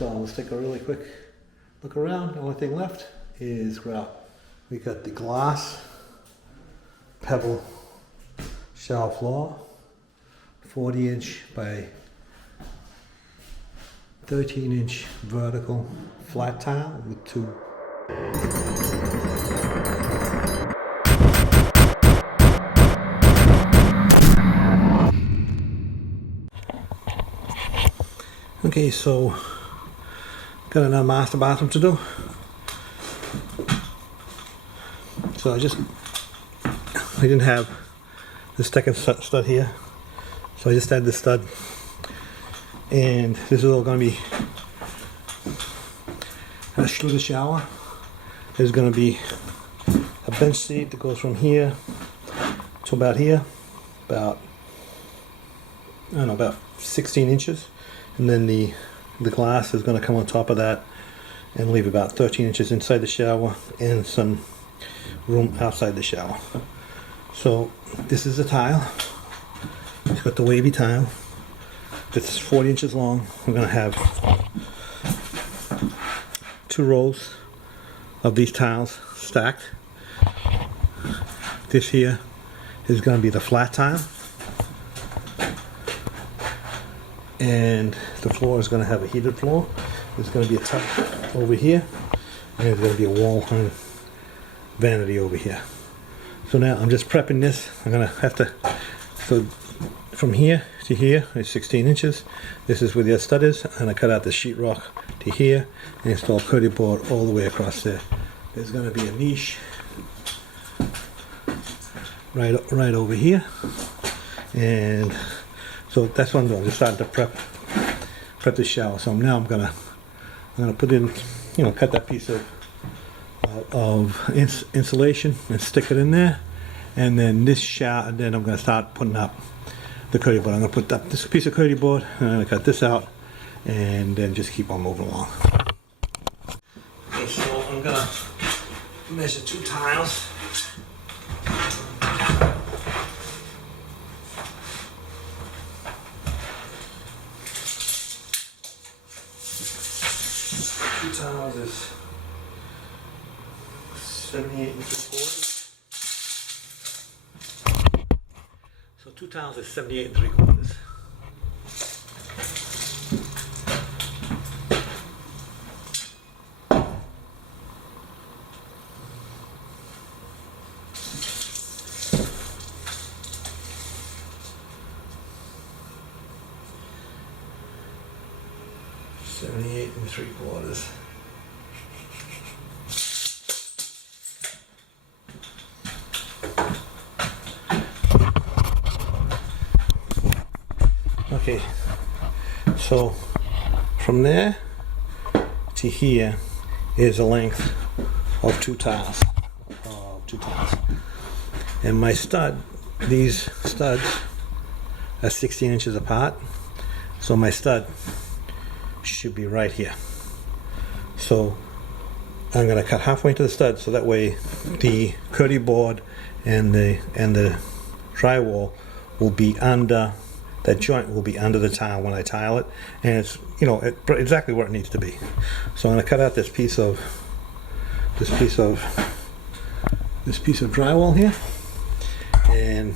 So let's take a really quick look around. The only thing left is grout. We got the glass pebble shower floor, 40-inch by 13-inch vertical flat tile with two. Okay, so got another master bathroom to do. So I didn't have the second stud here, so I just added the stud, and this is all going to be through the shower. There's going to be a bench seat that goes from here to about here, about, I don't know, about 16 inches, and then the glass is going to come on top of that and leave about 13 inches inside the shower and some room outside the shower. So this is a tile. It's got the wavy tile. It's 40 inches long. We're going to have 2 rows of these tiles stacked. This here is going to be the flat tile, and the floor is going to have a heated floor. There's going to be a tub over here, and there's going to be a wall hung vanity over here. So now I'm just prepping this. I'm going to have to, so from here to here is 16 inches. This is where the stud is, and I cut out the sheetrock to here and install curdy board all the way across there. There's going to be a niche right over here, and so that's what I'm doing. I'm just starting to prep the shower. So now I'm gonna put in, cut that piece of insulation and stick it in there, and then this shower, and then I'm gonna start putting up the curdy board. I'm gonna put up this piece of curdy board, and I'm gonna cut this out, and then just keep on moving along. Okay, so I'm gonna measure 2 tiles. Tiles is 78 3/4. So 2 tiles is 78 3/4. $78 3/4. Okay, so from there to here is a length of 2 tiles. And my these studs are 16 inches apart. So my stud should be right here. So I'm going to cut halfway into the stud, so that way the curdy board and the drywall will be under, that joint will be under the tile when I tile it, and it's exactly where it needs to be. So I'm going to cut out this piece of drywall here and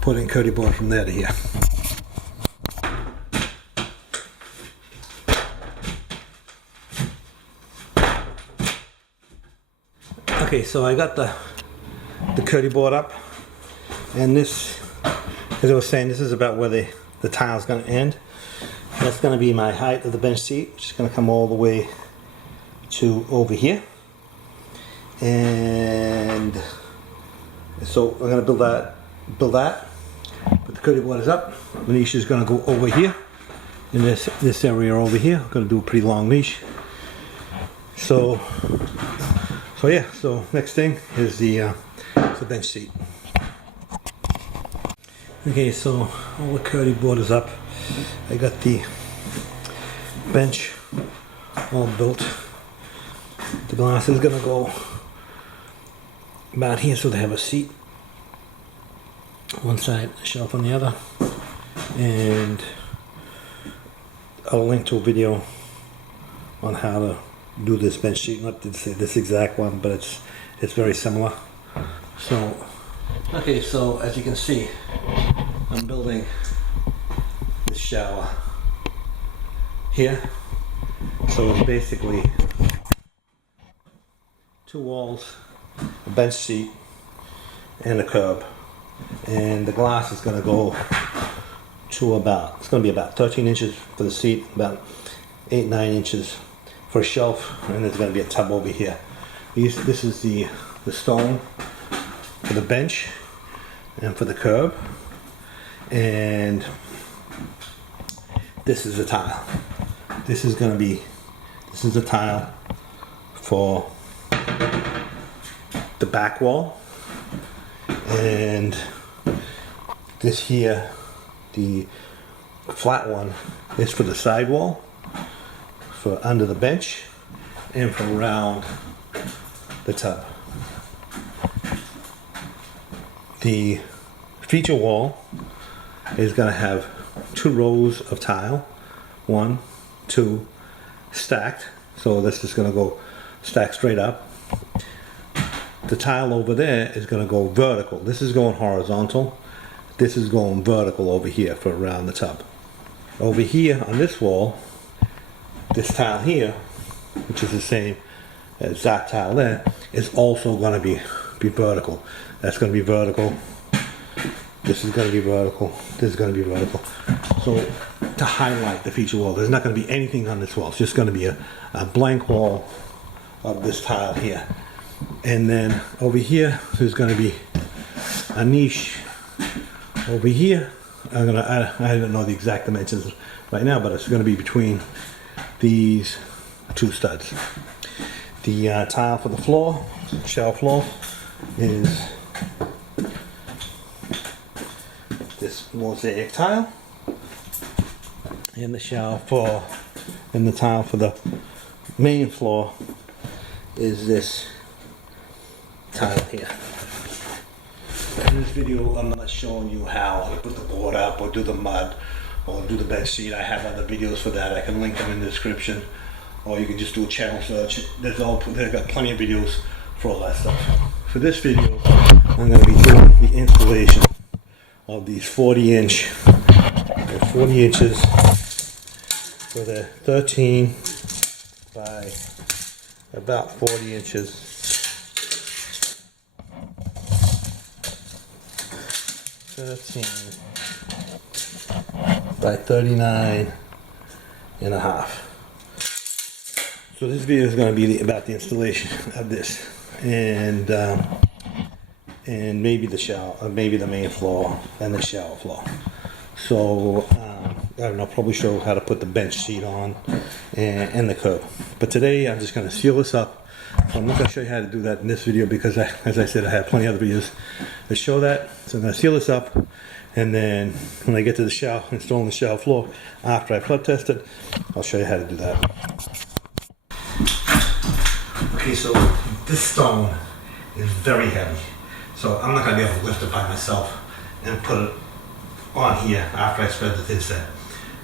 put in curdy board from there to here. Okay, so I got the curdy board up, and this, as I was saying, this is about where the tile is going to end. That's going to be my height of the bench seat, which is going to come all the way to over here. And so I'm going to build that. But the curdy board is up. The niche is going to go over here in this area over here. I'm going to do a pretty long niche. So yeah, so next thing is the bench seat. Okay, so all the curdy board is up. I got the bench all built. The glass is gonna go about here, so they have a seat one side, a shelf on the other, and I'll link to a video on how to do this bench seat. Not this exact one, but it's very similar. So, okay, so as you can see, I'm building this shower here. So it's basically 2 walls, a bench seat, and a curb. And the glass is going to go to it's going to be about 13 inches for the seat, about 8-9 inches for a shelf, and there's going to be a tub over here. This is the stone for the bench and for the curb, and this is the tile. This is the tile for the back wall, and this here, the flat one, is for the side wall, for under the bench, and for around the tub. The feature wall is going to have 2 rows of tile, 1, 2, stacked. So this is going to go stacked straight up. The tile over there is going to go vertical. This is going horizontal. This is going vertical over here for around the tub. Over here on this wall, this tile here, which is the same as that tile there, is also going to be vertical. That's going to be vertical. This is going to be vertical. This is going to be vertical. So to highlight the feature wall, there's not going to be anything on this wall. It's just going to be a blank wall of this tile here. And then over here, there's going to be a niche over here. I don't know the exact dimensions right now, but it's going to be between these 2 studs. The tile for the floor, shower floor, is this mosaic tile, and the tile for the main floor is this tile here. In this video, I'm not showing you how to put the board up or do the mud or do the bench seat. I have other videos for that. I can link them in the description, or you can just do a channel search. They've got plenty of videos for all that stuff. For this video, I'm going to be doing the installation of these 40 inches so they're 13 by about 40 inches. 13 by 39 and a half. So this video is going to be about the installation of this, and maybe the shower, maybe the main floor and the shower floor. So I don't know, probably show how to put the bench seat on and the curb. But today I'm just going to seal this up. I'm not going to show you how to do that in this video because, as I said, I have plenty of other videos that show that. So I'm going to seal this up, and then when I get to the shower, installing the shower floor, after I flood test it, I'll show you how to do that. Okay, so this stone is very heavy, so I'm not going to be able to lift it by myself and put it on here after I spread the Thinset.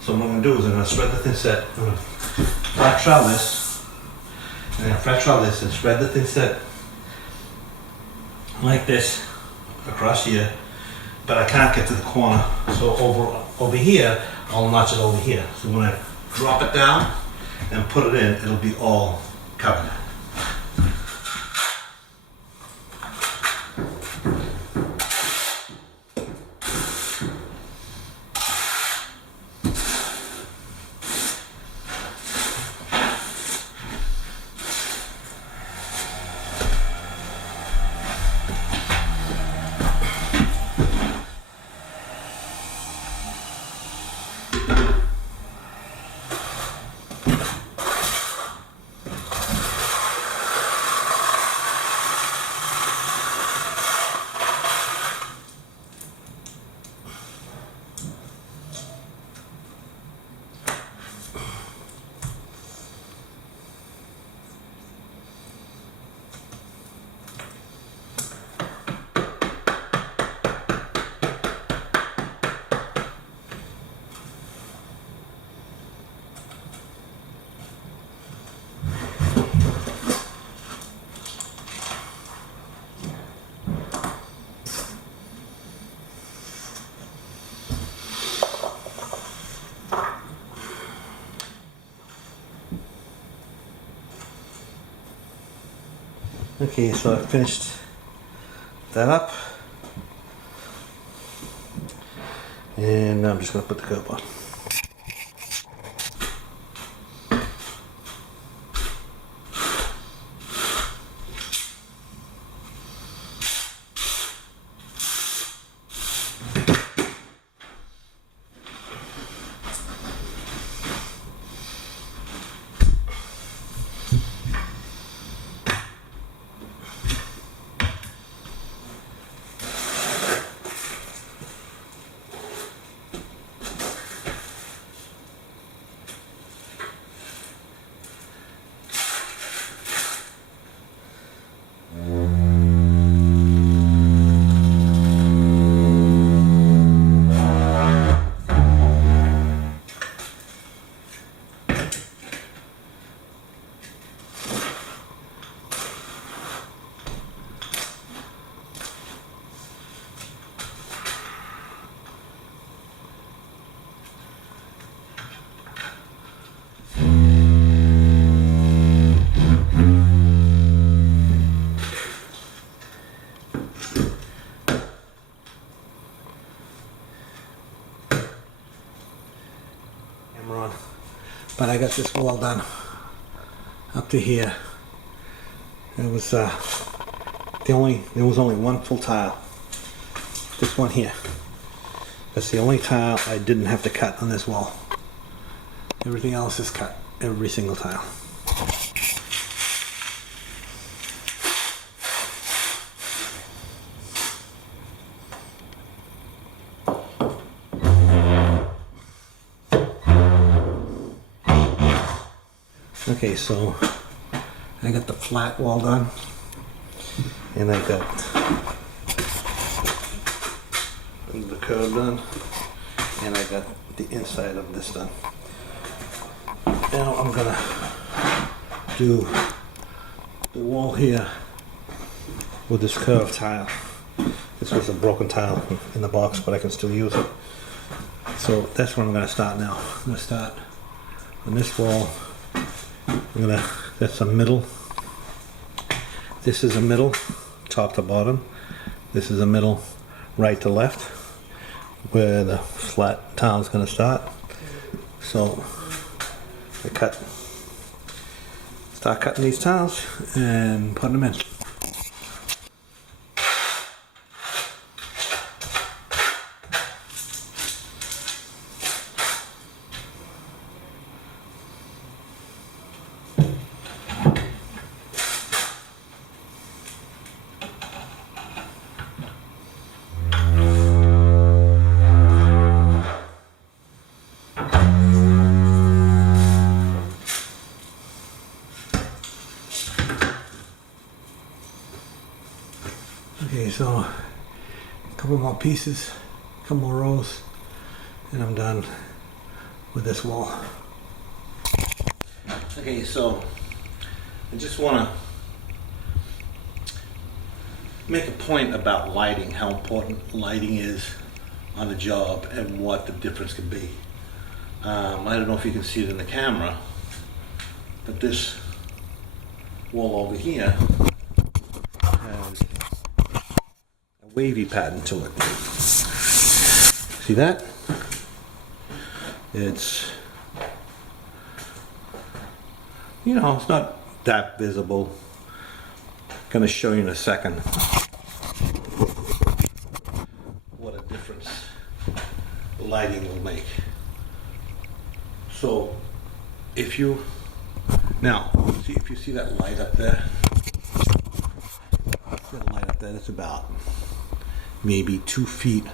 So what I'm going to do is I'm going to spread the Thinset, I'm going to flat trowel this, and then flat trowel this and spread the Thinset like this across here, but I can't get to the corner, so over here I'll notch it over here. So when I drop it down and put it in, it'll be all covered. Okay, so I finished that up. And now I'm just going to put the curb on. But I got this wall done up to here. It was there was only one full tile. This one here. That's the only tile I didn't have to cut on this wall. Everything else is cut. Every single tile. Okay, so I got the flat wall done, and I got the curve done, and I got the inside of this done. Now I'm gonna do the wall here with this curved tile. This was a broken tile in the box, but I can still use it. So that's where I'm gonna start now. I'm gonna start on this wall. That's a middle. This is a middle, top to bottom. This is a middle, right to left, where the flat tile is going to start. So I start cutting these tiles and putting them in. Okay, so a couple more pieces, a couple more rows, and I'm done with this wall. Okay, so I just want to make a point about lighting, how important lighting is on a job and what the difference can be. I don't know if you can see it in the camera, but this wall over here has a wavy pattern to it. See that? It's, you know, it's not that visible. Going to show you in a second what a difference the lighting will make. So if you see that light up there, that light up there, that's about maybe 2 feet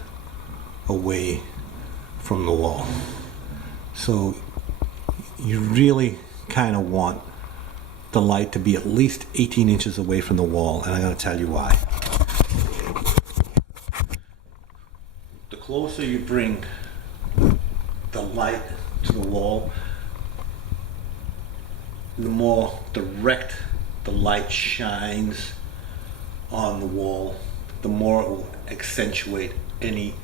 away from the wall. So you really kind of want the light to be at least 18 inches away from the wall, and I'm going to tell you why. The closer you bring the light to the wall, the more direct the light shines on the wall, the more it will accentuate any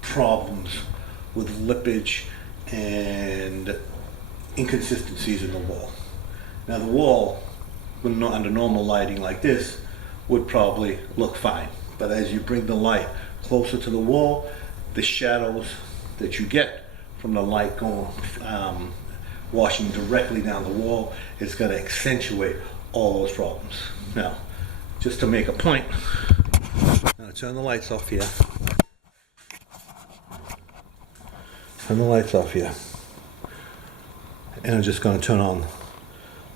problems with lippage and inconsistencies in the wall. Now the wall under normal lighting like this would probably look fine. But as you bring the light closer to the wall, the shadows that you get from the light going washing directly down the wall is going to accentuate all those problems. Now, just to make a point, I'm going to turn the lights off here. Turn the lights off here. And I'm just going to turn on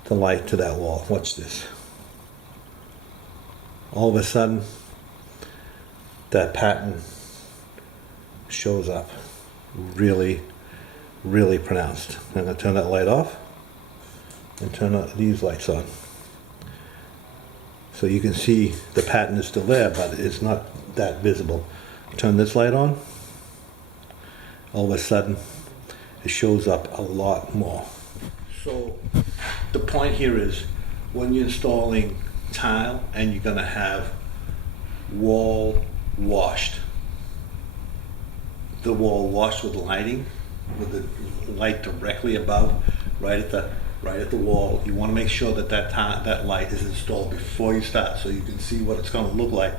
the light to that wall. Watch this. All of a sudden, that pattern shows up really, really pronounced. I'm going to turn that light off and turn these lights on. So you can see the pattern is still there, but it's not that visible. Turn this light on. All of a sudden, it shows up a lot more. So the point here is when you're installing tile and you're going to have wall washed, the wall washed with lighting, with the light directly above, right at the wall. You want to make sure that that light is installed before you start, so you can see what it's going to look like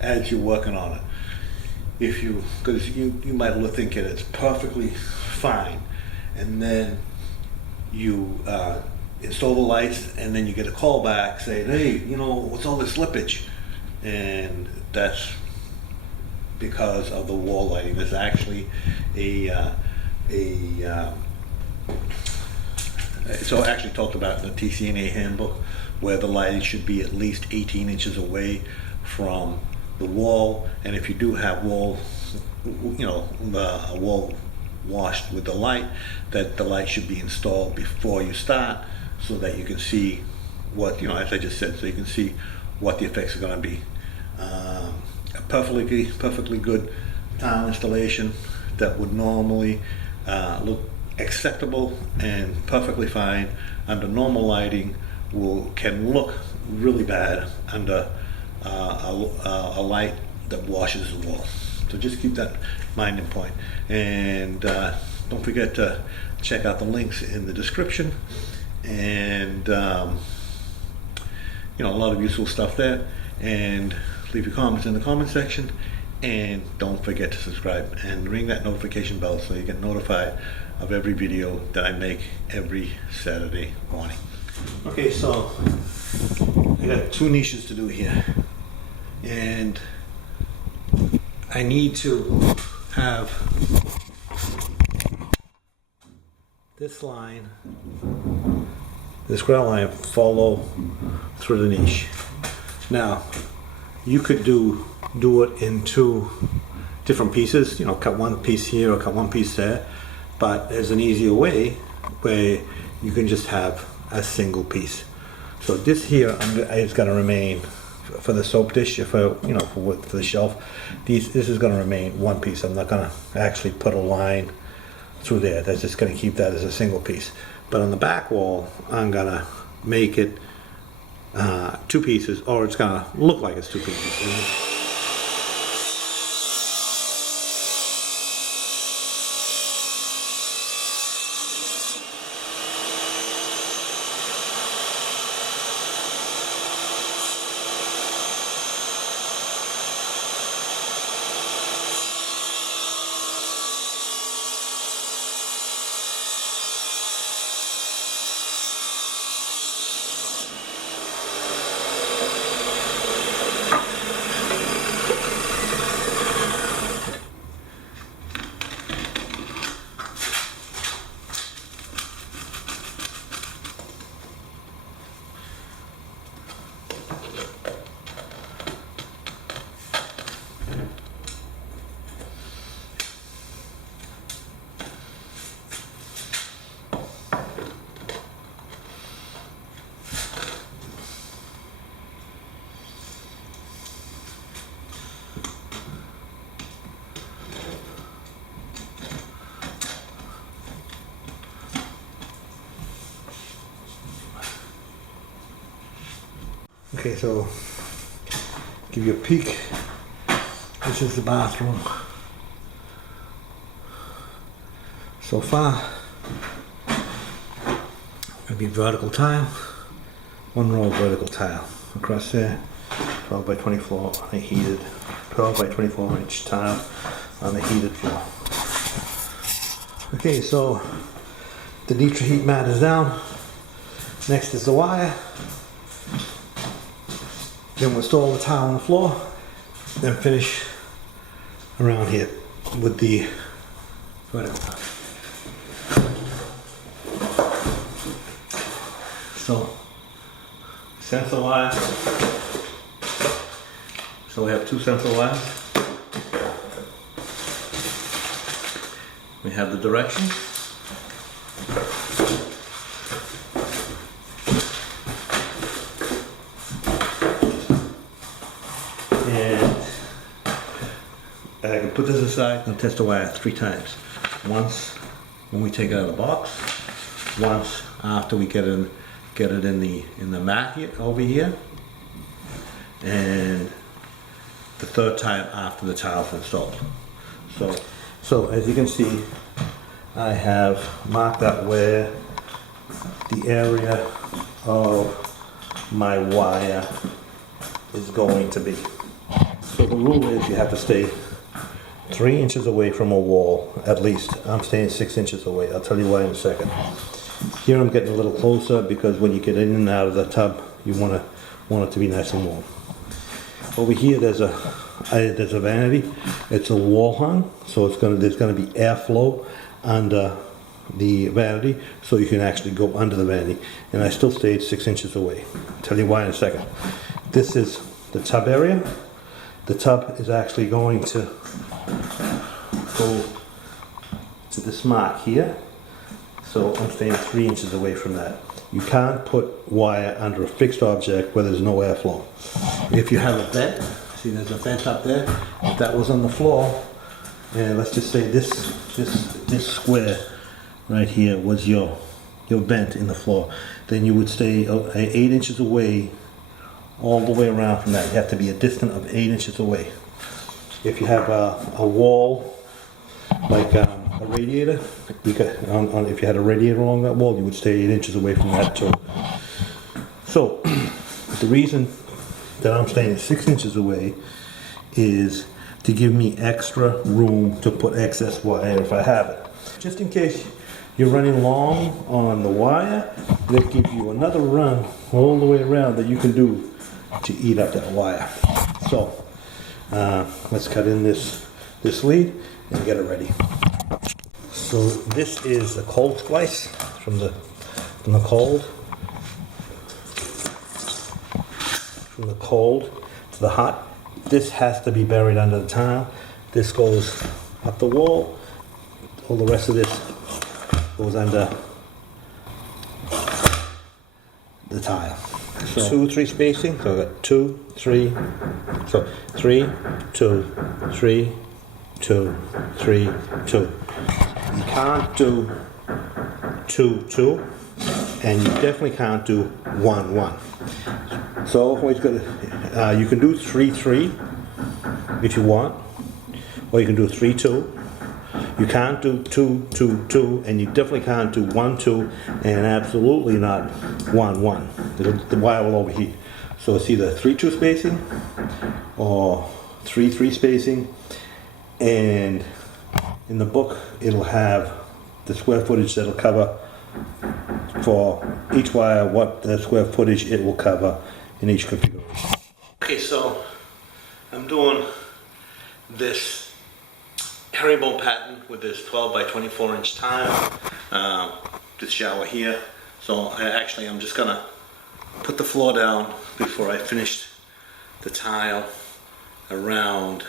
as you're working on it. Because you might look thinking it's perfectly fine, and then you install the lights, and then you get a call back saying, hey, what's all this slippage? And that's because of the wall lighting. There's actually it's actually talked about in the TCNA handbook, where the lighting should be at least 18 inches away from the wall. And if you do have wall, a wall washed with the light, that the light should be installed before you start, so that you can see what, as I just said, so you can see what the effects are going to be. A perfectly good tile installation that would normally look acceptable and perfectly fine under normal lighting can look really bad under a light that washes the wall. So just keep that in mind and point. And don't forget to check out the links in the description, and a lot of useful stuff there. And leave your comments in the comment section, and don't forget to subscribe and ring that notification bell so you get notified of every video that I make every Saturday morning. Okay, so I got 2 niches to do here, and I need to have this line, this ground line, follow through the niche. Now, you could do it in 2 different pieces, cut one piece here or cut one piece there, but there's an easier way where you can just have a single piece. So this here is going to remain for the soap dish, for the shelf. This is going to remain one piece. I'm not going to actually put a line through there. That's just going to keep that as a single piece. But on the back wall, I'm going to make it 2 pieces, or it's going to look like it's 2 pieces. Okay, so give you a peek. This is the bathroom. So far, gonna be vertical tile. one row of vertical tile across there, 12 by 20 floor on a heated, 12 by 24 inch tile on a heated floor. Okay, so the Nitra heat mat is down. Next is the wire. Then we'll install the tile on the floor. Then finish around here with the vertical tile. So, sensor wire. So we have two sensor wires. We have the direction. And I can put this aside and test the wire 3 times. Once when we take it out of the box, once after we get it in the mat here, over here, and the 3rd time after the tile's installed. So as you can see, I have marked out where the area of my wire is going to be. So the rule is you have to stay 3 inches away from a wall, at least. I'm staying 6 inches away. I'll tell you why in a second. Here I'm getting a little closer because when you get in and out of the tub, you want it to be nice and warm. Over here there's a vanity. It's a wall hung, so there's gonna be airflow under the vanity, so you can actually go under the vanity. And I still stayed 6 inches away. I'll tell you why in a second. This is the tub area. The tub is actually going to go to this mark here. So I'm staying 3 inches away from that. You can't put wire under a fixed object where there's no airflow. If you have a vent, see there's a vent up there, if that was on the floor, and let's just say this square right here was your vent in the floor, then you would stay 8 inches away all the way around from that. You have to be a distance of 8 inches away. If you have a wall, like a radiator, if you had a radiator along that wall, you would stay 8 inches away from that too. So the reason that I'm staying 6 inches away is to give me extra room to put excess wire if I have it. Just in case you're running long on the wire, that gives you another run all the way around that you can do to eat up that wire. So let's cut in this lead and get it ready. So this is the cold splice from the cold to the hot. This has to be buried under the tile. This goes up the wall. All the rest of this goes under the tile. So 2, 3 spacing. So I got 2, 3. So 3, 2, 3, 2, 3, 2. You can't do 2, 2, and you definitely can't do 1, 1. So always good. You can do 3, 3 if you want, or you can do 3, 2. You can't do 2, 2, 2, and you definitely can't do 1, 2, and absolutely not 1, 1. The wire will overheat. So it's either 3, 2 spacing or 3, 3 spacing, and in the book it'll have the square footage that'll cover for each wire, what the square footage it will cover in each configuration. Okay, so I'm doing this herringbone pattern with this 12 by 24 inch tile, this shower here. So I'm just gonna put the floor down before I finish the tile around,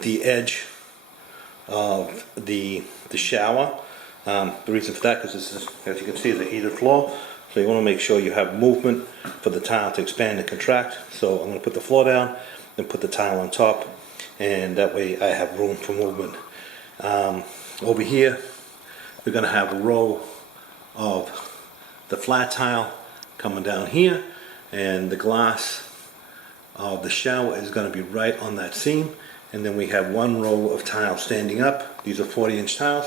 the edge of the shower. The reason for that, because this is, as you can see, is a heated floor, so you want to make sure you have movement for the tile to expand and contract. So I'm going to put the floor down, then put the tile on top, and that way I have room for movement. Over here, we're going to have a row of the flat tile coming down here, and the glass of the shower is going to be right on that seam, and then we have one row of tile standing up. These are 40-inch tiles.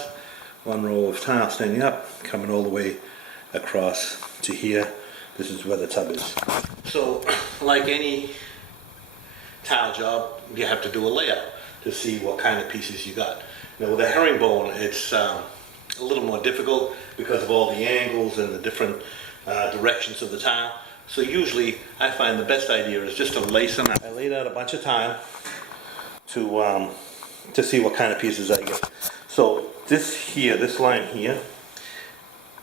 One row of tile standing up, coming all the way across to here. This is where the tub is. So, like any tile job, you have to do a layout to see what kind of pieces you got. Now with a herringbone, it's a little more difficult because of all the angles and the different directions of the tile. So usually I find the best idea is just to lace them out. I laid out a bunch of tile to see what kind of pieces I get. So this line here,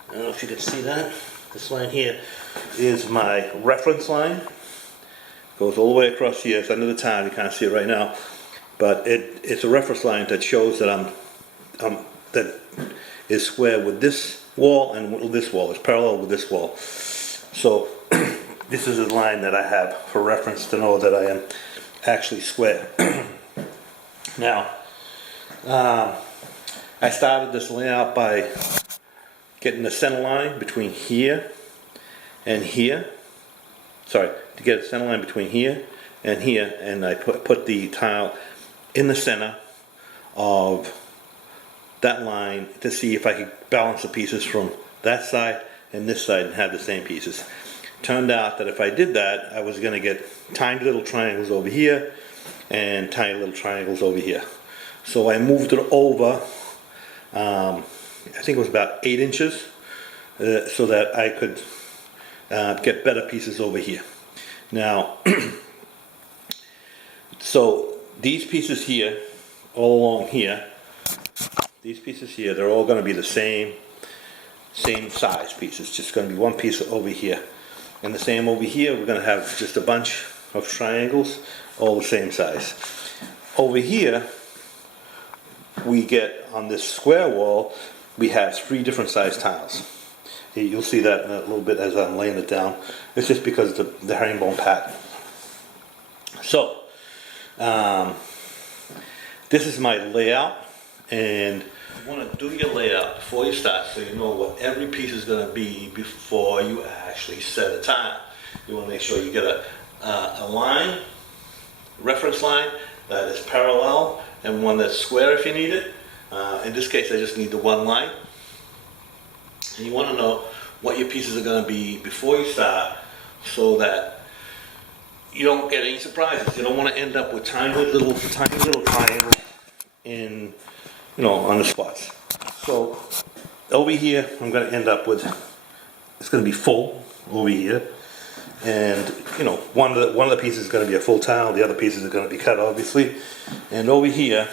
I don't know if you can see that. This line here is my reference line. Goes all the way across here. It's under the tile. You can't see it right now, but it's a reference line that shows that that is square with this wall and this wall. It's parallel with this wall. So this is a line that I have for reference to know that I am actually square. Now, I started this layout by getting the center line between here and here. Sorry, to get a center line between here and here, and I put the tile in the center of that line to see if I could balance the pieces from that side and this side and have the same pieces. Turned out that if I did that, I was going to get tiny little triangles over here and tiny little triangles over here. So I moved it over, I think it was about 8 inches, so that I could get better pieces over here. Now, so these pieces here, all along here, these pieces here, they're all going to be the same size pieces. Just going to be one piece over here. And the same over here, we're going to have just a bunch of triangles, all the same size. Over here, we get on this square wall, we have 3 different size tiles. You'll see that in a little bit as I'm laying it down. It's just because of the herringbone pattern. So, this is my layout, and you want to do your layout before you start so you know what every piece is going to be before you actually set a tile. You want to make sure you get a line, reference line, that is parallel, and one that's square if you need it. In this case, I just need the one line. And you want to know what your pieces are going to be before you start, so that you don't get any surprises. You don't want to end up with tiny little triangles in, on the spots. So over here, I'm going to end up with, it's going to be full over here, and one of the pieces is going to be a full tile. The other pieces are going to be cut, obviously. And over here,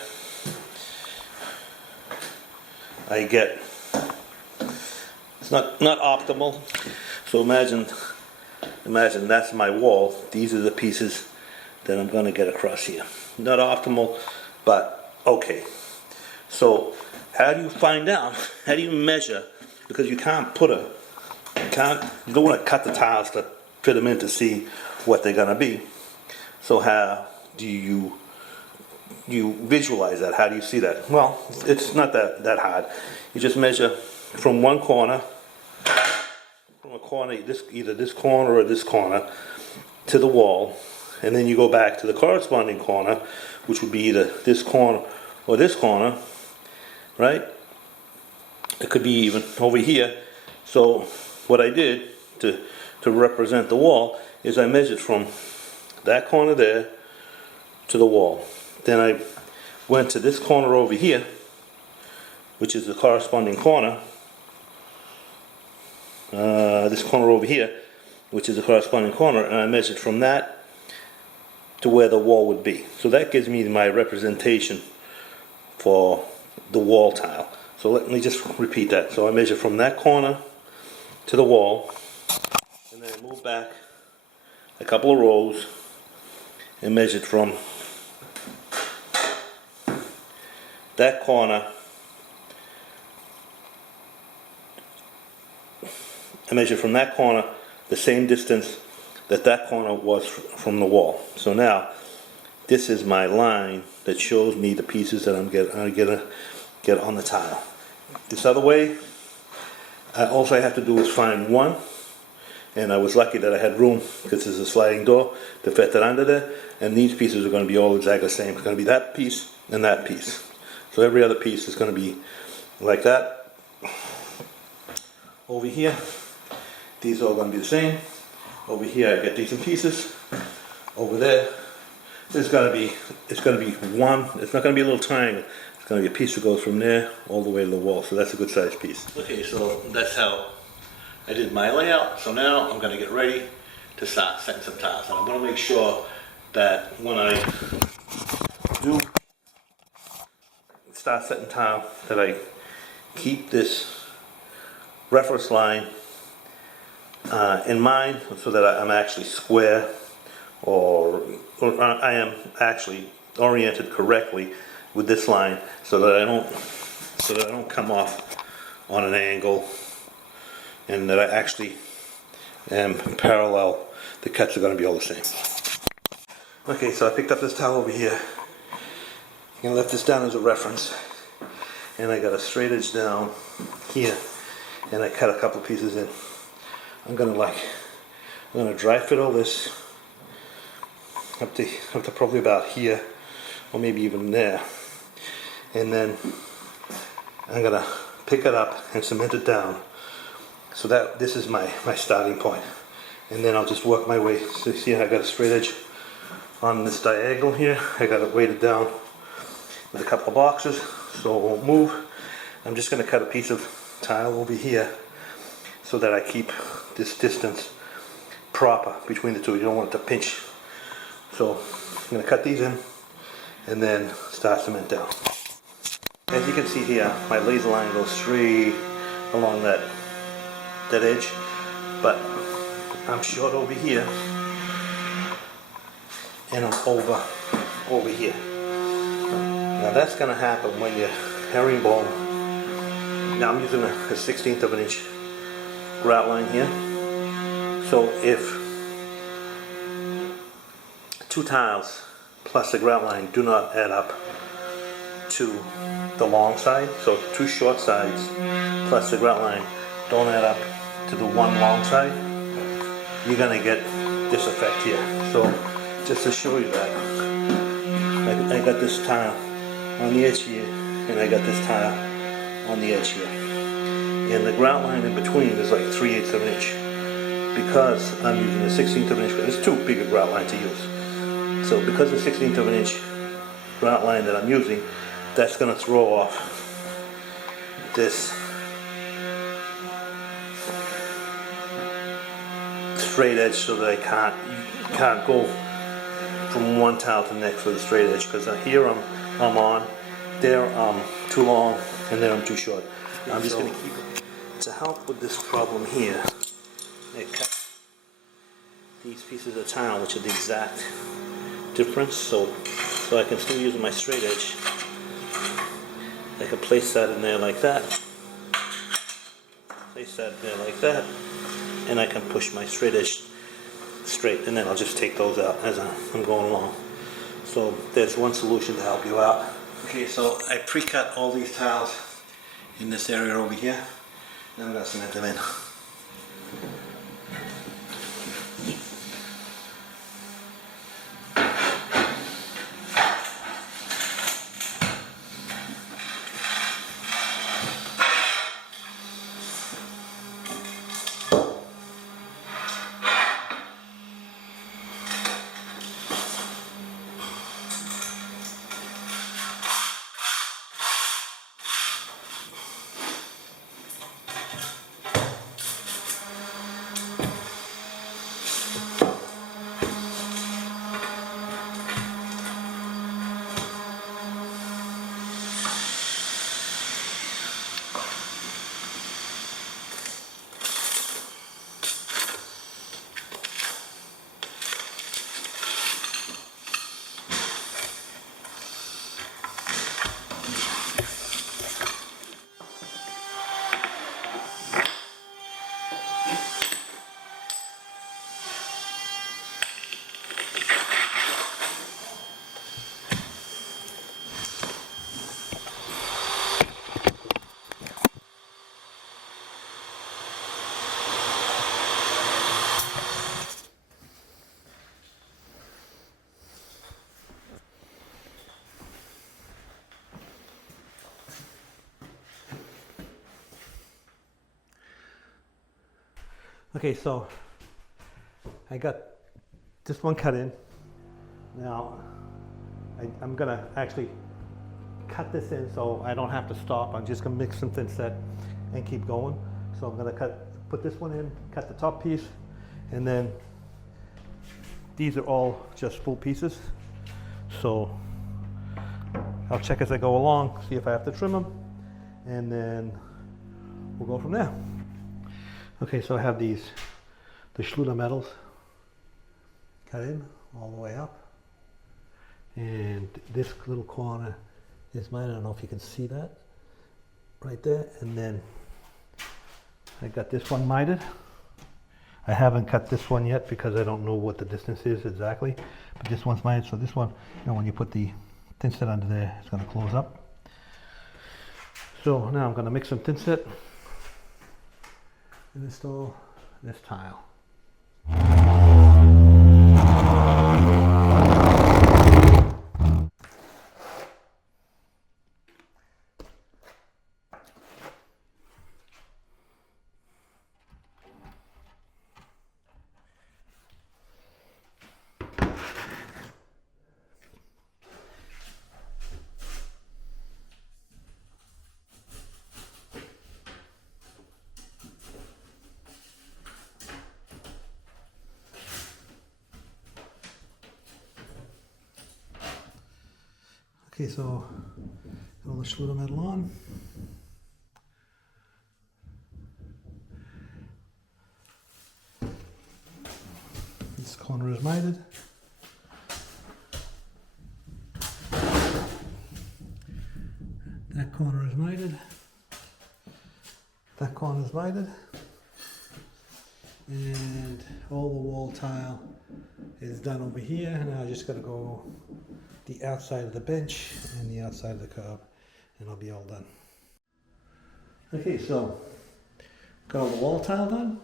I get, it's not optimal. So imagine that's my wall. These are the pieces that I'm going to get across here. Not optimal, but okay. So how do you find out? How do you measure? Because you can't you don't want to cut the tiles to fit them in to see what they're going to be. So how do you visualize that? How do you see that? Well, it's not that hard. You just measure from one corner, either this corner or this corner, to the wall, and then you go back to the corresponding corner, which would be either this corner or this corner, right? It could be even over here. So what I did to represent the wall is I measured from that corner there to the wall. Then I went to this corner over here, which is the corresponding corner. This corner over here, which is the corresponding corner, and I measured from that to where the wall would be. So that gives me my representation for the wall tile. So let me just repeat that. So I measure from that corner to the wall, and then I move back a couple of rows and measured from that corner. I measured from that corner the same distance that corner was from the wall. So now this is my line that shows me the pieces that I'm gonna get on the tile. This other way, all I have to do is find one And I was lucky that I had room, because there's a sliding door to fit that under there. And these pieces are going to be all exactly the same. It's going to be that piece and that piece. So every other piece is going to be like that. Over here, these are all going to be the same. Over here, I got decent pieces. Over there, it's going to be one. It's not going to be a little triangle. It's going to be a piece that goes from there all the way to the wall. So that's a good sized piece. Okay, so that's how I did my layout. So now I'm going to get ready to start setting some tiles. And I'm going to make sure that when I do start setting tile, that I keep this reference line in mind, so that I'm actually square, or I am actually oriented correctly with this line, so that I don't come off on an angle, and that I actually am parallel. The cuts are going to be all the same. Okay, so I picked up this towel over here. I'm going to let this down as a reference, and I got a straight edge down here, and I cut a couple pieces in. I'm going to dry fit all this up to probably about here, or maybe even there, and then I'm going to pick it up and cement it down, so that this is my starting point. And then I'll just work my way. So see, I got a straight edge on this diagonal here. I got it weighted down with a couple of boxes, so it won't move. I'm just going to cut a piece of tile over here, so that I keep this distance proper between the two. You don't want it to pinch. So I'm going to cut these in and then start cement down. As you can see here, my laser line goes straight along that edge, but I'm short over here, and I'm over here. Now that's going to happen when your herringbone. Now I'm using a 1/16 of an inch grout line here. So if two tiles plus the grout line do not add up to the long side, so two short sides plus the grout line don't add up to the one long side, you're going to get this effect here. So just to show you that, I got this tile on the edge here, and I got this tile on the edge here, and the grout line in between is like 3/8 of an inch, because I'm using a 1/16 of an inch. It's too big a grout line to use. So because the 1/16 of an inch grout line that I'm using, that's going to throw off this straight edge, so that I can't go from one tile to the next with a straight edge, because here I'm on, there I'm too long, and there I'm too short. I'm just going to keep it. To help with this problem here, I cut these pieces of tile, which are the exact difference, so I can still use my straight edge. I can place that in there like that, place that in there like that, and I can push my straight edge straight, and then I'll just take those out as I'm going along. So there's one solution to help you out. Okay, so I pre-cut all these tiles in this area over here, and I'm going to cement them in. Okay, so I got this one cut in. Now I'm gonna actually cut this in so I don't have to stop. I'm just gonna mix some Thinset and keep going. So I'm gonna put this one in, cut the top piece, and then these are all just full pieces. So I'll check as I go along, see if I have to trim them, and then we'll go from there. Okay, so I have the Schluter metals cut in all the way up, and this little corner is mine. I don't know if you can see that right there. And then I got this one mitered. I haven't cut this one yet because I don't know what the distance is exactly, but this one's mitered. So this one, when you put the Thinset under there, it's going to close up. So now I'm going to mix some Thinset and install this tile. Okay, so got all the Schluter metal on. This corner is mitered. That corner is mitered. That corner is mitered. And all the wall tile is done over here. Now I just got to go the outside of the bench and the outside of the curb, and I'll be all done. Okay, so got all the wall tile done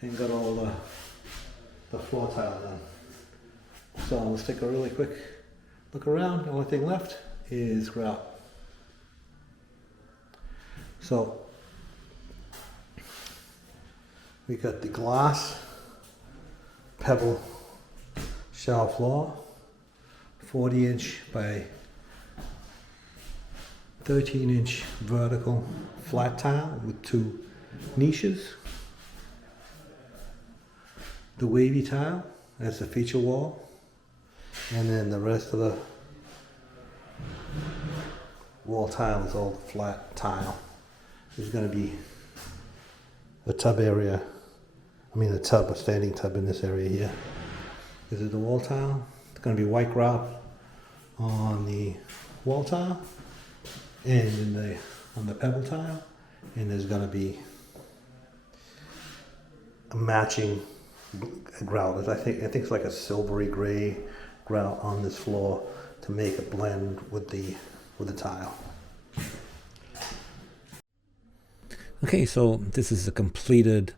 and got all the floor tile done. So let's take a really quick look around. The only thing left is grout. So we got the glass pebble shower floor, 40-inch by 13-inch vertical flat tile with 2 niches. The wavy tile as the feature wall, and then the rest of the wall tile is all the flat tile. There's going to be a tub area, a standing tub in this area here. This is the wall tile. It's going to be white grout on the wall tile and on the pebble tile, and there's going to be a matching grout. I think it's like a silvery gray grout on this floor to make a blend with the tile. Okay, so this is a completed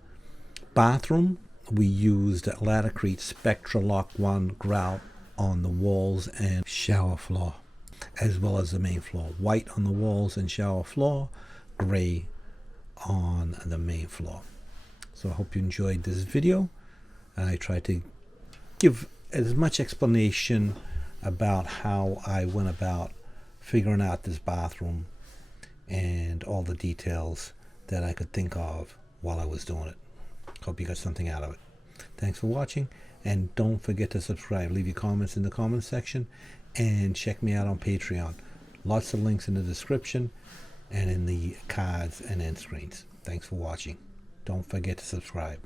bathroom. We used Latacrete Spectra Lock 1 grout on the walls and shower floor, as well as the main floor. White on the walls and shower floor, gray on the main floor. So I hope you enjoyed this video. I tried to give as much explanation about how I went about figuring out this bathroom and all the details that I could think of while I was doing it. Hope you got something out of it. Thanks for watching, and don't forget to subscribe. Leave your comments in the comments section, and check me out on Patreon. Lots of links in the description and in the cards and end screens. Thanks for watching. Don't forget to subscribe.